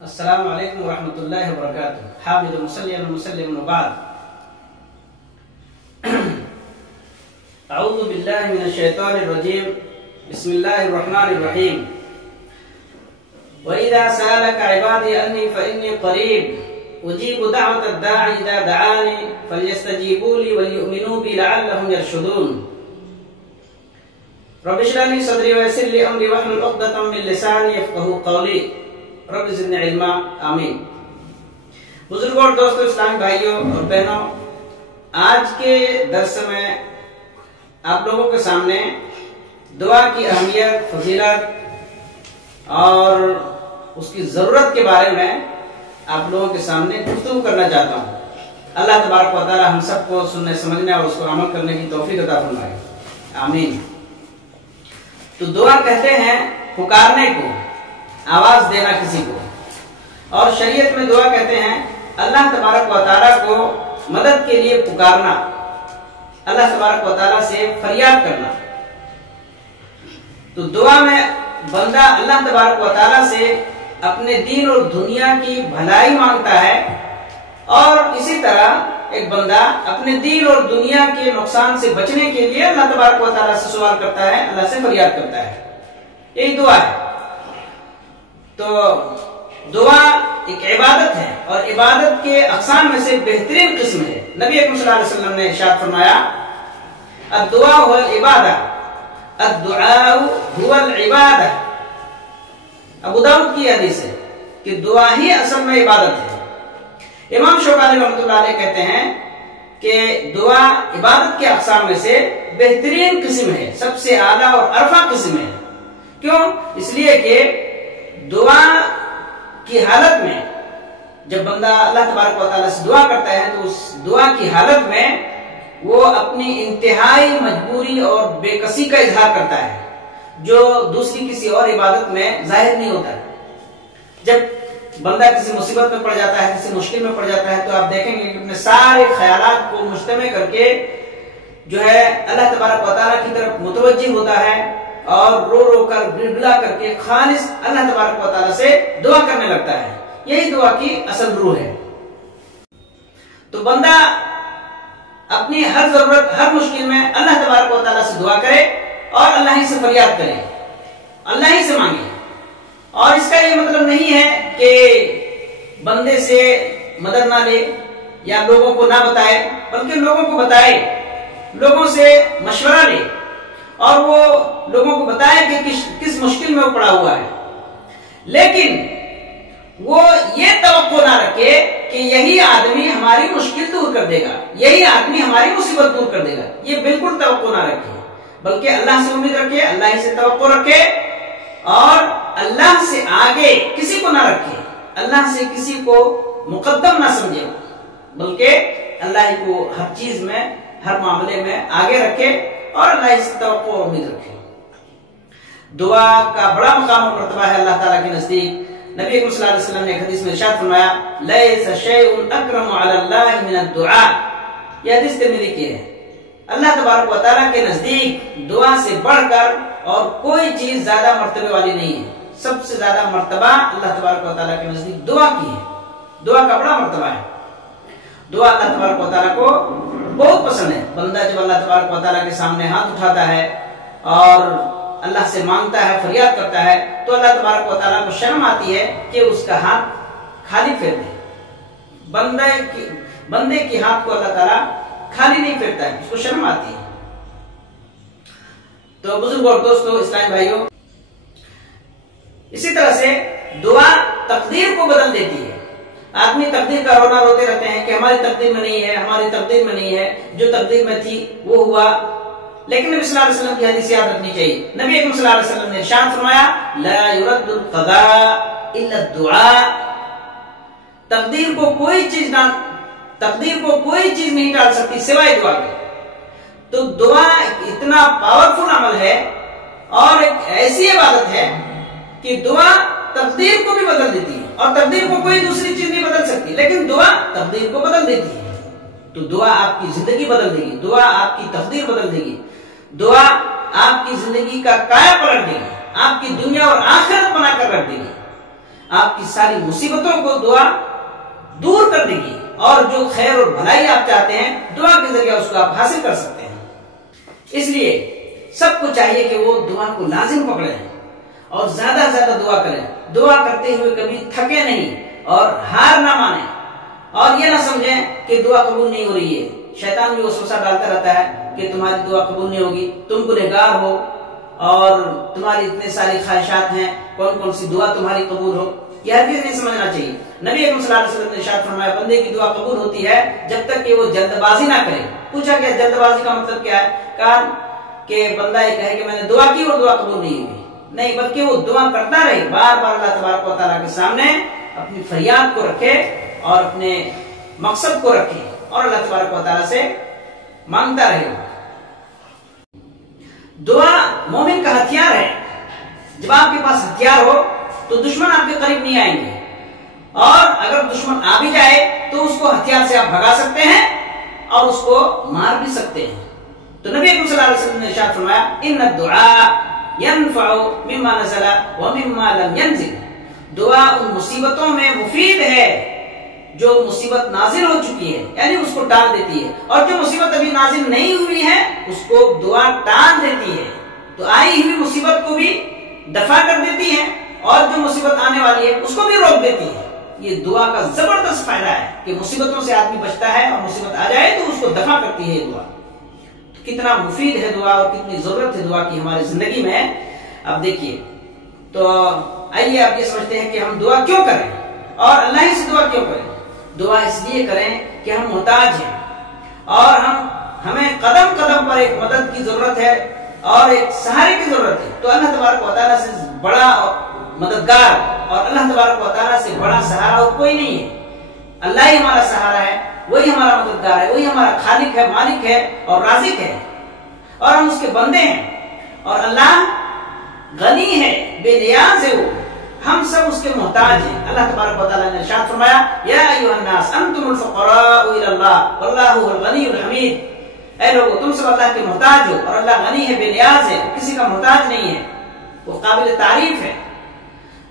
السلام علیکم ورحمۃ اللہ وبرکاتہ. حامد مسلم مسلم وبعد. اعوذ باللہ من الشیطان الرجیم. بسم اللہ الرحمن الرحیم. وَإِذَا سَأَلَكَ عِبَادِي أَنِّي فَإِنِّي قَرِيبٌ أُجِيبُ دَعْوَةَ الدَّاعِ إِذَا دَعَانِ فَلْيَسْتَجِيبُوا لِي وَلْيُؤْمِنُوا بِي لَعَلَّهُمْ يَرْشُدُونَ. رب اشرح لي صدري ويسر لي أمري واحلل عقدة من لساني يفقهوا قولي. رب زدنی علما. آمین. بزرگوں اور دوستوں، اسلامی بھائیوں اور بہنوں، آج کے درس میں آپ لوگوں کے سامنے دعا کی اہمیت، فضیلت اور اس کی ضرورت کے بارے میں آپ لوگوں کے سامنے گفتگو کرنا چاہتا ہوں. اللہ تبارک و تعالی ہم سب کو سننے سمجھنے اور اس کو عمل کرنے کی توفیق عطا فرمائے. آمین. تو دعا کہتے ہیں پکارنے کو، آواز دینا کسی کو، اور شریعت میں دعا کہتے ہیں اللہ تبارک و تعالیٰ کو مدد کے لیے پکارنا، اللہ تبارک و تعالیٰ سے فریاد کرنا. تو دعا میں بندہ اللہ تبارک و تعالیٰ سے اپنے دین اور دنیا کی بھلائی مانگتا ہے، اور اسی طرح ایک بندہ اپنے دین اور دنیا کے نقصان سے بچنے کے لیے اللہ تبارک و تعالیٰ سے سوال کرتا ہے، اللہ سے فریاد کرتا ہے. یہی دعا ہے. تو دعا ایک عبادت ہے، اور عبادت کے اقسام میں سے بہترین قسم ہے. نبی اکرم صلی اللہ علیہ وسلم نے ارشاد فرمایا الدعاء هو العبادہ، الدعاء هو العبادہ. ابو داؤد کی حدیث ہے کہ دعا ہی اصل میں عبادت ہے. امام شوکانی رحمۃ اللہ علیہ کہتے ہیں کہ دعا عبادت کے اقسام میں سے بہترین قسم ہے، سب سے اعلیٰ اور ارفع قسم ہے. کیوں؟ اس لیے کہ دعا کی حالت میں جب بندہ اللہ تبارک و تعالیٰ سے دعا کرتا ہے تو اس دعا کی حالت میں وہ اپنی انتہائی مجبوری اور بے کسی کا اظہار کرتا ہے، جو دوسری کسی اور عبادت میں ظاہر نہیں ہوتا. جب بندہ کسی مصیبت میں پڑ جاتا ہے، کسی مشکل میں پڑ جاتا ہے، تو آپ دیکھیں گے کہ اپنے سارے خیالات کو مجتمع کر کے جو ہے اللہ تبارک و تعالیٰ کی طرف متوجہ ہوتا ہے، اور رو رو کر گڑگڑا کر کے خالص اللہ تبارک و تعالیٰ سے دعا کرنے لگتا ہے. یہی دعا کی اصل روح ہے. تو بندہ اپنی ہر ضرورت، ہر مشکل میں اللہ تبارک و تعالیٰ سے دعا کرے اور اللہ ہی سے فریاد کرے، اللہ ہی سے مانگے. اور اس کا یہ مطلب نہیں ہے کہ بندے سے مدد نہ لے یا لوگوں کو نہ بتائے، بلکہ لوگوں کو بتائے، لوگوں سے مشورہ لے، اور وہ لوگوں کو بتائے کہ کس مشکل میں وہ پڑا ہوا ہے. لیکن وہ یہ توقع نہ رکھے کہ یہی آدمی ہماری مشکل دور کر دے گا، یہی آدمی ہماری مصیبت دور کر دے گا. یہ بالکل توقع نہ رکھے، بلکہ اللہ سے امید رکھے، اللہ ہی سے توقع رکھے، اور اللہ سے آگے کسی کو نہ رکھے، اللہ سے کسی کو مقدم نہ سمجھے، بلکہ اللہ ہی کو ہر چیز میں، ہر معاملے میں آگے رکھے اور اللہ سے توقع اور امید رکھے. دعا کا بڑا مقام اور مرتبہ ہے اللہ تعالیٰ کے نزدیک. نبی اکرم صلی اللہ علیہ وسلم نے ایک حدیث میں ارشاد فرمایا لیس شیء اکرم علی اللہ من الدعاء. یہ حدیث ترمذی کی ہے. اللہ تبارک و تعالیٰ کے نزدیک دعا سے بڑھ کر اور کوئی چیز زیادہ مرتبے والی نہیں ہے. سب سے زیادہ مرتبہ اللہ تبارک و تعالیٰ کے نزدیک دعا کی ہے. دعا کا بڑا مرتبہ ہے. دعا اللہ تبارک و تعالیٰ کو بہت پسند ہے. بندہ جب اللہ تبارک و تعالیٰ کے سامنے ہاتھ اٹھاتا ہے اور اللہ سے مانگتا ہے، فریاد کرتا ہے، تو اللہ تبارک و تعالیٰ کو شرم آتی ہے کہ اس کا ہاتھ خالی پھیر دے. بندے کی ہاتھ کو اللہ تعالیٰ خالی نہیں پھیرتا ہے، اس کو شرم آتی ہے. تو بزرگوں اور دوستوں، اسلامی بھائیوں، اسی طرح سے دعا تقدیر کو بدل دیتی ہے. آدمی تقدیر کا رونا روتے رہتے ہیں کہ ہماری تقدیر میں نہیں ہے، ہماری تقدیر میں نہیں ہے، جو تقدیر میں تھی وہ ہوا. لیکن نبی صلی اللہ علیہ وسلم کی حدیث یاد رکھنی چاہیے. نبی اکرم صلی اللہ علیہ وسلم نے ارشاد فرمایا لا يرد القضاء الا الدعاء. تقدیر کو کوئی چیز نہیں ٹال سکتی سوائے دعا کے. تو دعا اتنا پاورفل عمل ہے اور ایک ایسی عبادت ہے کہ دعا تقدیر کو بھی بدل دیتی ہے، اور تقدیر کو کوئی دوسری چیز نہیں بدل سکتی، لیکن دعا تقدیر کو بدل دیتی ہے. تو دعا آپ کی زندگی بدل دے گی، دعا آپ کی تقدیر بدل دے گی، دعا آپ کی زندگی کا کایا پلٹ دے گی، آپ کی دنیا اور آخرت بنا کر رکھ دے گی. آپ کی ساری مصیبتوں کو دعا دور کر دے گی، اور جو خیر اور بھلائی آپ چاہتے ہیں دعا کے ذریعے اس کو آپ حاصل کر سکتے ہیں۔ اس لیے سب کو چاہیے کہ وہ دعا کو لازم پکڑیں اور زیادہ سے زیادہ دعا کریں، دعا کرتے ہوئے کبھی تھکے نہیں اور ہار نہ مانیں، اور یہ نہ سمجھیں کہ دعا قبول نہیں ہو رہی ہے۔ شیطان بھی وسوسہ ڈالتا رہتا ہے کہ تمہاری دعا قبول نہیں ہوگی، تم گنہگار ہو اور تمہاری اتنے ساری خواہشات ہیں، کون کون سی دعا تمہاری قبول ہو۔ یہ ہرگز نہیں سمجھنا چاہیے۔ نبی اکرم صلی اللہ علیہ وسلم نے ارشاد فرمایا بندے کی دعا قبول ہوتی ہے جب تک کہ وہ جلد بازی نہ کرے۔ پوچھا کہ جلد بازی کا مطلب کیا ہے؟ کہا کہ بندہ یہ کہے کہ میں نے دعا کی اور دعا قبول نہیں ہوئی، نہیں، بلکہ وہ دعا کرتا رہے، بار بار اللہ تبارک و تعالیٰ کے سامنے اپنی فریاد کو رکھے اور اپنے مقصد کو رکھے اور اللہ تبارک و تعالیٰ سے مانگتا رہے۔ دعا مومن کا ہتھیار ہے۔ جب آپ کے پاس ہتھیار ہو تو دشمن آپ کے قریب نہیں آئیں گے، اور اگر دشمن آ بھی جائے تو اس کو ہتھیار سے آپ بھگا سکتے ہیں اور اس کو مار بھی سکتے ہیں۔ تو نبی اکرم صلی اللہ علیہ وسلم نے ارشاد فرمایا ان الدعاء ينفع مما نزل ومما لم ينزل، دعا ان مصیبتوں میں مفید ہے جو مصیبت نازل ہو چکی ہے، یعنی اس کو ٹال دیتی ہے، اور جو مصیبت ابھی نازل نہیں ہوئی ہے اس کو دعا ٹال دیتی ہے، تو آئی ہوئی مصیبت کو بھی دفع کر دیتی ہے اور جو مصیبت آنے والی ہے اس کو بھی روک دیتی ہے۔ یہ دعا کا زبردست فائدہ ہے کہ مصیبتوں سے آدمی بچتا ہے، اور مصیبت آ جائے تو اس کو دفع کرتی ہے یہ دعا۔ کتنا مفید ہے دعا اور کتنی ضرورت ہے دعا کی ہماری زندگی میں، اب دیکھیے۔ تو آئیے آپ یہ سمجھتے ہیں کہ ہم دعا کیوں کریں اور اللہ ہی سے دعا کیوں کریں؟ دعا اس لیے کریں کہ ہم محتاج ہیں اور ہمیں قدم قدم پر ایک مدد کی ضرورت ہے اور ایک سہارے کی ضرورت ہے۔ تو اللہ تبارک و تعالیٰ سے بڑا مددگار اور اللہ تبارک و تعالیٰ سے بڑا سہارا اور کوئی نہیں ہے۔ اللہ ہی ہمارا سہارا ہے، وہی ہمارا مددگار ہے، وہی ہمارا خالق ہے، مالک ہے اور رازق ہے، اور ہم اس کے بندے ہیں، اور اللہ غنی ہے، بے نیاز ہے، وہ ہم سب اس کے محتاج ہیں۔ اللہ تبارک و تعالیٰ نے ارشاد فرمایا یا ایھا الناس انتم الفقراء الی اللہ واللہ هو الغنی الحمید، اے لوگو تم سب اللہ کے محتاج ہو اور اللہ غنی ہے، بے نیاز ہے، کسی کا محتاج نہیں ہے، وہ قابل تعریف ہے۔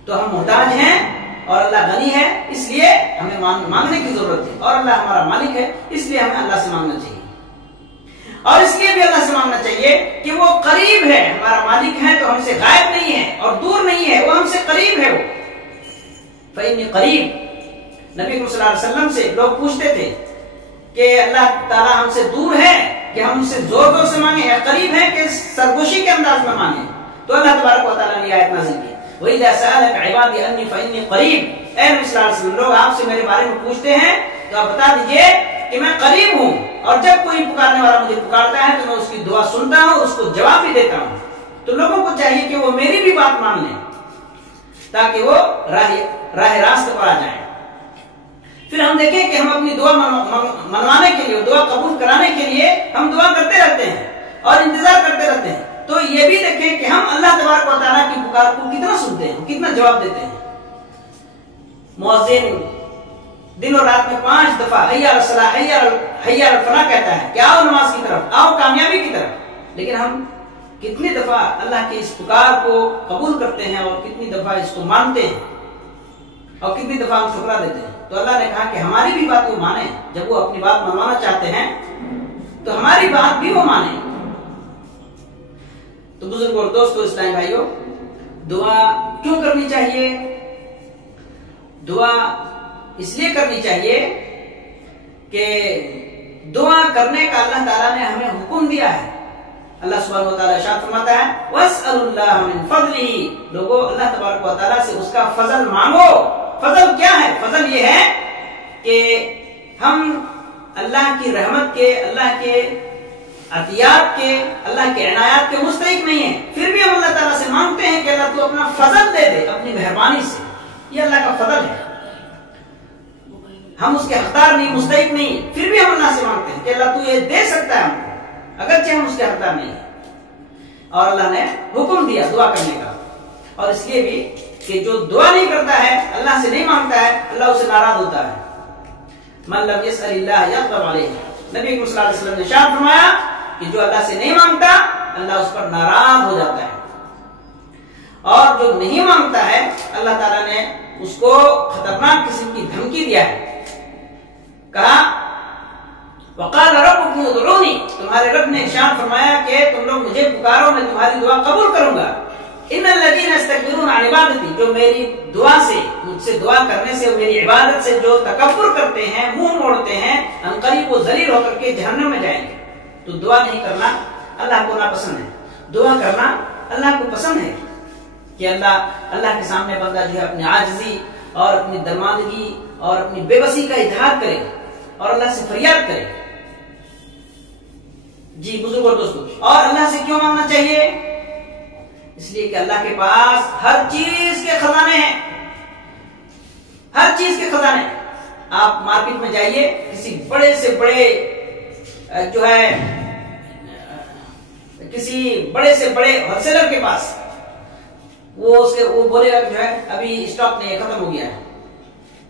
تو ہم محتاج ہیں اور اللہ غنی ہے، اس لیے ہمیں مانگنے کی ضرورت ہے، اور اللہ ہمارا مالک ہے، اس لیے ہمیں اللہ سے مانگنا چاہیے، اور اس لیے بھی اللہ سے مانگنا چاہیے کہ وہ قریب ہے، ہمارا مالک ہے تو ہم سے غائب نہیں ہے اور دور نہیں ہے، وہ ہم سے قریب ہے۔ وہ فإنی قریب، نبی صلی اللہ علیہ وسلم سے لوگ پوچھتے تھے کہ اللہ تعالیٰ ہم سے دور ہے کہ ہم اس سے زور زور سے مانگیں، یا قریب ہے کہ سرگوشی کے انداز میں مانگیں؟ تو اللہ تبارک و تعالیٰ نے آیت نازل کی وَإِذَا سَأَلَكَ عِبَادِي عَنِّي فَإِنِّي قَرِيبٌ، اے نبی صلی اللہ علیہ وسلم لوگ آپ سے میرے بارے میں پوچھتے ہیں تو آپ بتا دیجئے کہ میں قریب ہوں، اور جب کوئی پکارنے والا مجھے پکارتا ہے تو میں اس کی دعا سنتا ہوں، اس کو جواب بھی دیتا ہوں۔ تو لوگوں کو چاہیے کہ وہ میری بھی بات مان لیں تاکہ وہ راہ راست پر آ جائیں۔ پھر ہم دیکھیں کہ ہم اپنی دعا منوانے کے لیے، دعا قبول کرانے کے لیے ہم دعا کرتے رہتے ہیں اور انتظار کرتے رہتے ہیں، تو یہ بھی دیکھیں کہ ہم اللہ تبارک و تعالیٰ کی پکار کو کتنا سنتے ہیں، کتنا جواب دیتے ہیں۔ مؤذن دن اور رات میں 5 دفعہ حی علی الصلاۃ حی علی الفلاح کہتا ہے کہ آؤ نماز کی طرف، آؤ کامیابی کی طرف، لیکن ہم کتنی دفعہ اللہ کی اس پکار کو قبول کرتے ہیں اور کتنی دفعہ اس کو مانتے ہیں اور کتنی دفعہ ہم ٹھکرا دیتے ہیں؟ تو اللہ نے کہا کہ ہماری بھی بات وہ مانیں، جب وہ اپنی بات منوانا چاہتے ہیں تو ہماری بات بھی وہ مانیں۔ تو بزرگوں اور دوستو اسلام بھائیوں، دعا کیوں کرنی چاہیے؟ دعا اس لیے کرنی چاہیے کہ دعا کرنے کا اللہ تعالیٰ نے ہمیں حکم دیا ہے۔ اللہ سبحانہ و تعالیٰ ارشاد فرماتا ہے وَاسْأَلُوا اللَّهَ مِن فَضْلِهِ، لوگوں اللہ تبارک و تعالیٰ سے اس کا فضل مانگو۔ فضل کیا ہے؟ فضل یہ ہے کہ ہم اللہ کی رحمت کے، اللہ کے عطیات کے، اللہ کے عنایات کے مستحق نہیں ہیں، پھر بھی ہم اللہ تعالیٰ سے مانگتے ہیں کہ اللہ تو اپنا فضل دے دے اپنی مہربانی سے۔ یہ اللہ کا فضل ہے، ہم اس کے حقدار نہیں، مستحق نہیں، پھر بھی ہم اللہ سے مانگتے ہیں کہ اللہ تو یہ دے سکتا ہے ہم کو، اگرچہ ہم اس کے حقدار نہیں ہیں۔ اور اللہ نے حکم دیا دعا کرنے کا، اور اس لیے بھی کہ جو دعا نہیں کرتا ہے، اللہ سے نہیں مانگتا ہے، اللہ اسے ناراض ہوتا ہے۔ من لم يسأل اللہ یغضب علیہ، نبی صلی اللہ علیہ وسلم نے ارشاد فرمایا کہ جو اللہ سے نہیں مانگتا اللہ اس پر ناراض ہو جاتا ہے، اور جو نہیں مانگتا ہے اللہ تعالیٰ نے اس کو خطرناک قسم کی دھمکی دیا ہے. کہا وقال ربکم ادعونی، تمہارے رب نے ارشاد فرمایا کہ تم لوگ مجھے پکارو، میں تمہاری دعا قبول کروں گا. ان الذین یستکبرون عن عبادتی، جو میری دعا سے، مجھ سے دعا کرنے سے، میری عبادت سے جو تکبر کرتے ہیں، منہ موڑتے ہیں، ان قریب وہ ذلیل ہو کر کے جہنم میں جائیں گے. تو دعا نہیں کرنا اللہ کو ناپسند ہے. دعا کرنا اللہ کو پسند ہے کہ اللہ کے سامنے بندہ جو ہے اپنی عاجزی اور اپنی درماندگی اور اپنی بے بسی کا اظہار کرے اور اللہ سے فریاد کرے. جی بزرگوں اور دوستوں، اور اللہ سے کیوں مانگنا چاہیے؟ اس لیے کہ اللہ کے پاس ہر چیز کے خزانے ہیں، ہر چیز کے خزانے. آپ مارکیٹ میں جائیے، کسی بڑے سے بڑے جو ہے کسی بڑے سے بڑے ہول سیلر کے پاس، وہ بولے گا کہ جو ہے ابھی اسٹاک نہیں ہے، ختم ہو گیا ہے،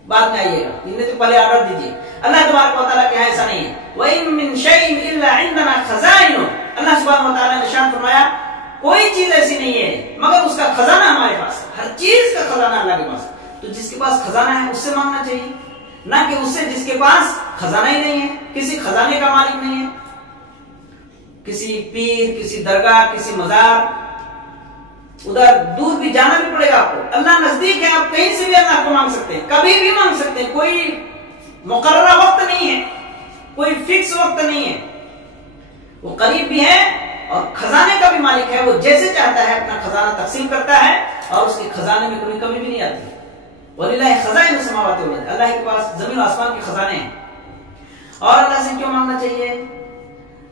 بعد میں آئیے گا، انہیں تو پہلے آرڈر دیجیے. اللہ تبارک و تعالیٰ کے ایسا نہیں ہے. وَإِن مِّن شَيْءٍ إِلَّا عِندَنَا خَزَائِنُ، اللہ سبحانہ و تعالیٰ نے ارشاد فرمایا کوئی چیز ایسی نہیں ہے مگر اس کا خزانہ ہمارے پاس. ہر چیز کا خزانہ اللہ کے پاس. تو جس کے پاس خزانہ ہے اس سے مانگنا چاہیے، نہ کہ اس سے جس کے پاس خزانہ ہی نہیں ہے، کسی خزانے کا مالک نہیں ہے، کسی پیر، کسی درگاہ، کسی مزار، ادھر دور بھی جانا بھی پڑے گا آپ کو. اللہ نزدیک ہے، آپ کہیں سے بھی اللہ کو مانگ سکتے ہیں، کبھی بھی مانگ سکتے ہیں. کوئی مقررہ وقت نہیں ہے، کوئی فکس وقت نہیں ہے. وہ قریب بھی ہے اور خزانے کا بھی مالک ہے. وہ جیسے چاہتا ہے اپنا خزانہ تقسیم کرتا ہے اور اس کے خزانے میں کبھی کمی بھی نہیں آتی. وَلِلَّهِ خَزَائِنُ السَّمَاوَاتِ وَالْأَرْضِ، اللہ کے پاس زمین و آسمان کے خزانے ہیں. اور اللہ سے کیوں مانگنا چاہیے؟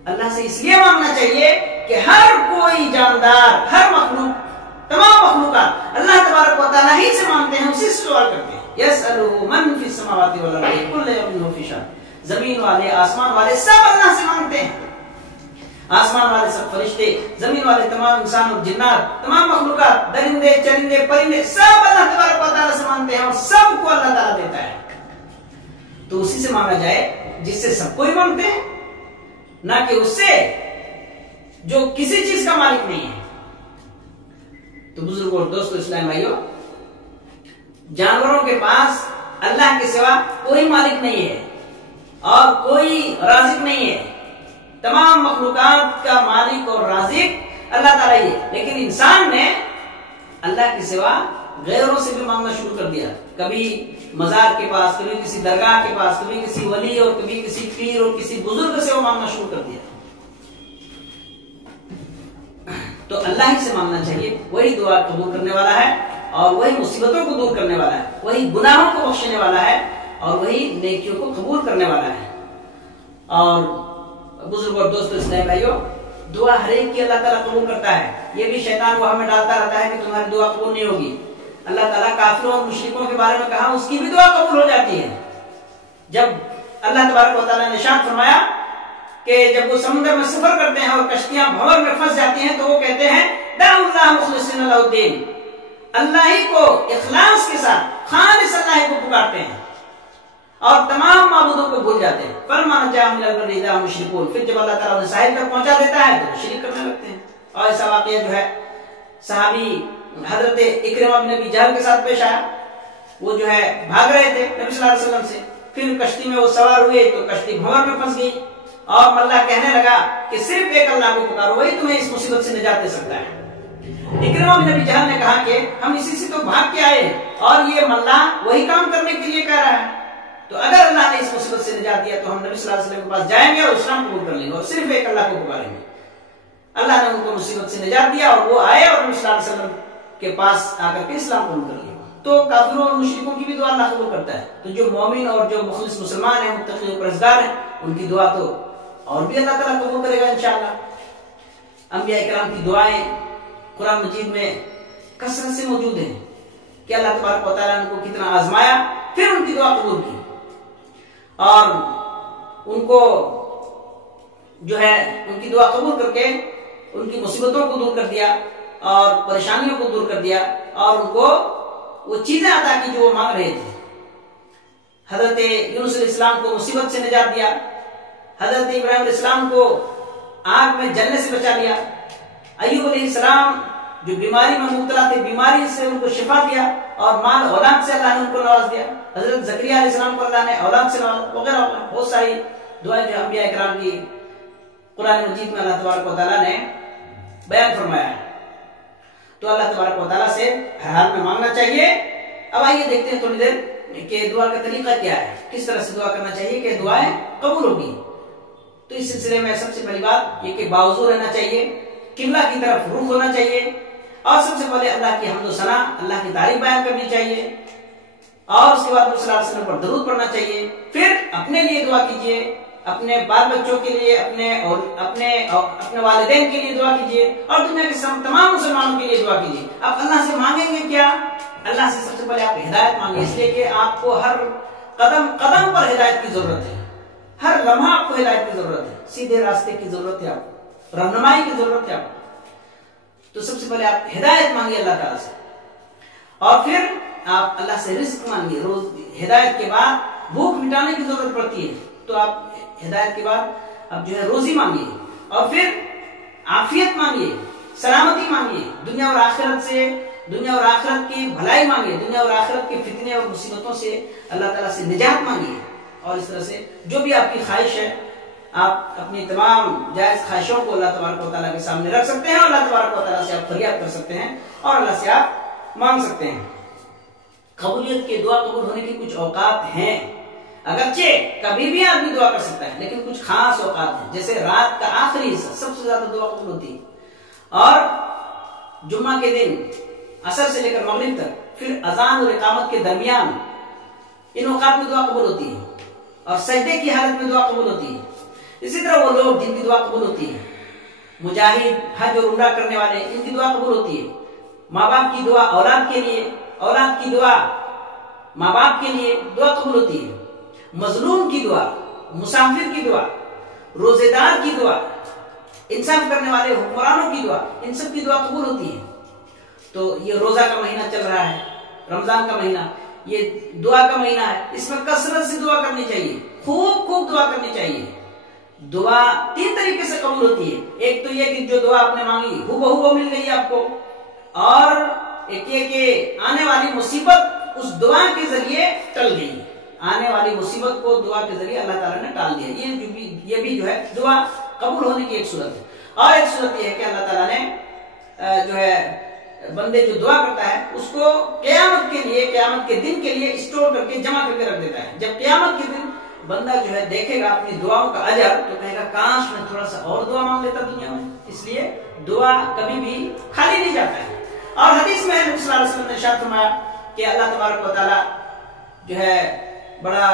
اللہ سے اس لیے مانگنا چاہیے کہ ہر کوئی جاندار، ہر مخلوق، تمام مخلوقات اللہ تبارک و تعالیٰ ہی سے مانگتے ہیں، اسی سے سوال کرتے ہیں. يَسْأَلُهُ مَنْ فِي السَّمَاوَاتِ وَالْأَرْضِ كُلُّ يَوْمٍ هُوَ فِي شَأْنٍ. زمین والے، آسمان والے سب اللہ سے مانگتے ہیں. آسمان والے سب فرشتے، زمین والے تمام انسان اور جنات، تمام مخلوقات، درندے، چرندے، پرندے، سب اللہ تبارک و تعالیٰ سے مانگتے ہیں اور سب کو اللہ تعالیٰ دیتا ہے. تو اسی سے مانگا جائے جس سے سب کو ہی مانگتے ہیں، نہ کہ اس سے جو کسی چیز کا مالک نہیں ہے. تو بزرگوں اور دوستو اسلام بھائیو، جانوروں کے پاس اللہ کے سوا کوئی مالک نہیں ہے اور کوئی رازق نہیں ہے. تمام مخلوقات کا مالک اور رازق اللہ تعالیٰ ہی ہے. لیکن انسان نے اللہ کے سوا غیروں سے بھی مانگنا شروع کر دیا. کبھی مزار کے پاس، کبھی کسی درگاہ کے پاس، کبھی کسی ولی اور کبھی کسی پیر اور کسی بزرگ سے وہ مانگنا شروع کر دیا. تو اللہ ہی سے مانگنا چاہیے. وہی دعا قبول کرنے والا ہے اور وہی مصیبتوں کو دور کرنے والا ہے، وہی گناہوں کو بخشنے والا ہے اور وہی نیکیوں کو قبول کرنے والا ہے. اور بزرگ اور دوستو اسلامی بھائیو، دعا ہر ایک کی اللہ تعالیٰ قبول کرتا ہے. یہ بھی شیطان وہ ہمیں ڈالتا رہتا ہے کہ تمہاری دعا قبول نہیں ہوگی. اللہ تعالیٰ کافروں اور مشرکوں کے بارے میں کہا اس کی بھی دعا قبول ہو جاتی ہے. جب اللہ تبارک و تعالیٰ نے ارشاد فرمایا کہ جب وہ سمندر میں سفر کرتے ہیں اور کشتیاں بھنور میں پھنس جاتی ہیں تو وہ کہتے ہیں دعوا اللہ مخلصین لہ الدین، اللہ ہی کو اخلاص کے ساتھ خالص اللہ ہی کو پکارتے ہیں اور تمام معبودوں کو بھول جاتے ہیں. فلما نجاهم الى البر اذا هم مشركون، پھر جب اللہ تعالیٰ انہیں ساحل تک پہنچا دیتا ہے تو شرک کرنے لگتے ہیں. اور ایسا واقعہ جو ہے صحابی حضرت اکرمہ بن ابی جہل کے ساتھ پیش آیا. وہ جو ہے بھاگ رہے تھے نبی صلی اللہ علیہ وسلم سے، پھر کشتی میں وہ سوار ہوئے تو کشتی بھنور میں پھنس گئی اور ملا کہنے لگا کہ صرف ایک اللہ کو پکارو، وہی تمہیں اس مصیبت سے نجات دے سکتا ہے. اکرمہ بن ابی جہل نے کہا کہ ہم اسی سے تو بھاگ کے آئے اور یہ ملا وہی کام کرنے کے لیے کہہ رہا ہے، تو اگر اللہ نے اس مصیبت سے نجات دیا تو ہم نبی صلی اللہ علیہ وسلم کے پاس جائیں گے اور اسلام قبول کر لیں گے اور صرف ایک اللہ کو پکاریں گے. اللہ نے ان کو مصیبت سے نجات دیا اور وہ آئے اور نبی صلی اللہ علیہ وسلم کے پاس آ کر کے اسلام قبول کر لیا. تو کافروں اور مشرکوں کی بھی دعا اللہ قبول کرتا ہے. تو جو مومن اور جو مخلص مسلمان ہیں، متقی اور پرہیزگار ہیں، ان کی دعا تو اور بھی اللہ تعالیٰ قبول کرے گا انشاءاللہ. انبیاء کرام کی دعائیں قرآن مجید میں کثرت سے موجود ہیں کہ اللہ تبارک و تعالیٰ نے ان کو کتنا آزمایا، پھر ان کی دعا قبول کی اور ان کو جو ہے ان کی دعا قبول کر کے ان کی مصیبتوں کو دور کر دیا اور پریشانیوں کو دور کر دیا اور ان کو وہ چیزیں عطا کی جو وہ مانگ رہے تھے. حضرت یونس علیہ السلام کو مصیبت سے نجات دیا، حضرت ابراہیم علیہ السلام کو آگ میں جلنے سے بچا لیا، ایوب علیہ السلام جو بیماری میں مبتلا تھے بیماری سے ان کو شفا دیا، اور مال اولاد سے اللہ نے ان کو نواز دیا، حضرت زکریا علیہ السلام کو اللہ نے اولاد سے نواز، وغیرہ وغیرہ بہت ساری دعائیں جو انبیاء کرام کی قرآن مجید میں اللہ تبارک و تعالیٰ نے بیان فرمایا ہے۔ تو اللہ تبارک و تعالیٰ سے ہر حال میں مانگنا چاہیے۔ اب آئیے دیکھتے ہیں تھوڑی دیر کہ دعا کا طریقہ کیا ہے، کس طرح سے دعا کرنا چاہیے کہ دعائیں قبول ہوگی۔ تو اس سلسلے میں سب سے پہلی بات یہ کہ باوضو رہنا چاہیے، قبلہ کی طرف رخ ہونا چاہیے، اور سب سے پہلے اللہ کی حمد و ثنا، اللہ کی تعریف بیان کرنی چاہیے، اور اس کے بعد صلی اللہ علیہ وسلم پر درود پڑھنا چاہیے۔ پھر اپنے لیے دعا کیجیے، اپنے بال بچوں کے لیے، اپنے والدین کے لیے دعا کیجیے، اور دنیا کے تمام مسلمانوں کے لیے دعا کیجیے۔ اب اللہ سے مانگیں گے کیا؟ اللہ سے سب سے پہلے آپ ہدایت مانگیں، اس لیے کہ آپ کو ہر قدم قدم پر ہدایت کی ضرورت ہے، ہر لمحہ آپ کو ہدایت کی ضرورت ہے، سیدھے راستے کی ضرورت ہے، آپ کو رہنمائی کی ضرورت ہے آپ کو۔ تو سب سے پہلے آپ ہدایت مانگیے اللہ تعالیٰ سے، اور پھر آپ اللہ سے رزق مانگیے۔ روز ہدایت کے بعد بھوک مٹانے کی ضرورت پڑتی ہے، تو آپ ہدایت کے بعد اب جو ہے روزی مانگیے، اور پھر عافیت مانگیے، سلامتی مانگیے، دنیا اور آخرت کی بھلائی مانگیے، دنیا اور آخرت کے فتنے اور مصیبتوں سے اللہ تعالیٰ سے نجات مانگیے۔ اور اس طرح سے جو بھی آپ کی خواہش ہے، آپ اپنی تمام جائز خواہشوں کو اللہ تبارک و تعالیٰ کے سامنے رکھ سکتے ہیں، اور اللہ تبارک و تعالیٰ سے آپ فریاد کر سکتے ہیں، اور اللہ سے آپ مانگ سکتے ہیں۔ قبولیت کے دعا قبول ہونے کی کچھ اوقات ہیں، اگرچہ کبھی بھی آدمی دعا کر سکتا ہے، لیکن کچھ خاص اوقات ہیں، جیسے رات کا آخری حصہ سب سے زیادہ دعا قبول ہوتی ہے، اور جمعہ کے دن عصر سے لے کر مغرب تک، پھر اذان اور اقامت کے درمیان، ان اوقات میں دعا قبول ہوتی ہے، اور سجدے کی حالت میں دعا قبول ہوتی ہے۔ اسی طرح وہ لوگ جن کی دعا قبول ہوتی ہے، مجاہد، حج اور عمرہ کرنے والے، ان کی دعا قبول ہوتی ہے۔ ماں باپ کی دعا اولاد کے لیے، اولاد کی دعا ماں باپ کے لیے دعا قبول ہوتی ہے۔ مظلوم کی دعا، مسافر کی دعا، روزے دار کی دعا، انصاف کرنے والے حکمرانوں کی دعا، ان سب کی دعا قبول ہوتی ہے۔ تو یہ روزہ کا مہینہ چل رہا ہے، رمضان کا مہینہ، یہ دعا کا مہینہ ہے، اس میں کثرت سے دعا کرنی چاہیے، خوب دعا کرنی چاہیے۔ دعا تین طریقے سے قبول ہوتی ہے، ایک تو یہ کہ جو دعا آپ نے مانگی ہو بہو وہ مل گئی آپ کو، اور ایک یہ کہ آنے والی مصیبت اس دعا کے ذریعے ٹل گئی، آنے والی مصیبت کو دعا کے ذریعے اللہ تعالیٰ نے ٹال دیا۔ یہ بھی جو ہے دعا قبول ہونے کی ایک صورت ہے۔ اور ایک صورت یہ ہے کہ اللہ تعالیٰ نے جو ہے بندے جو دعا کرتا ہے اس کو قیامت کے دن کے لیے اسٹور کر کے جمع کر کے رکھ دیتا ہے۔ جب قیامت کے دن بندہ جو ہے دیکھے گا اپنی دعاؤں کا اجر، تو کہے گا کاش میں تھوڑا سا اور دعا مانگ لیتا دنیا میں۔ اس لیے دعا کبھی بھی خالی نہیں جاتا ہے۔ اور حدیث میں نبی صلی اللہ علیہ وسلم نے ارشاد فرمایا کہ اللہ تبارک و تعالیٰ جو ہے بڑا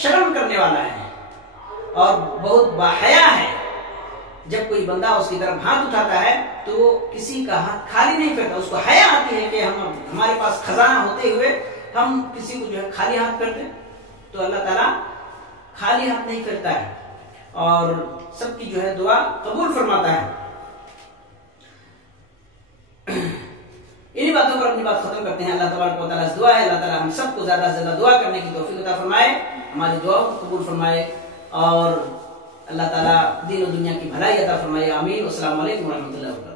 شرم کرنے والا ہے اور بہت باحیا ہے۔ جب کوئی بندہ اس کی طرف ہاتھ اٹھاتا ہے تو وہ کسی کا ہاتھ خالی نہیں پھیرتا، اس کو حیا آتی ہے کہ ہمارے پاس خزانہ ہوتے ہوئے ہم کسی کو جو ہے خالی ہاتھ پھیرتے ہیں۔ تو اللہ تعالیٰ خالی ہاتھ نہیں پھیرتا ہے اور سب کی جو ہے دعا قبول فرماتا ہے۔ انہی باتوں پر اپنی بات ختم کرتے ہیں۔ اللہ تبارک و تعالیٰ سے دعا ہے اللہ تعالیٰ ہم سب کو زیادہ سے زیادہ دعا کرنے کی توفیق عطا فرمائے، ہماری دعاؤں کو قبول فرمائے، اور اللہ تعالیٰ دین و دنیا کی بھلائی عطا فرمائے۔ آمین۔ السلام علیکم ورحمۃ اللہ وبرکاتہ۔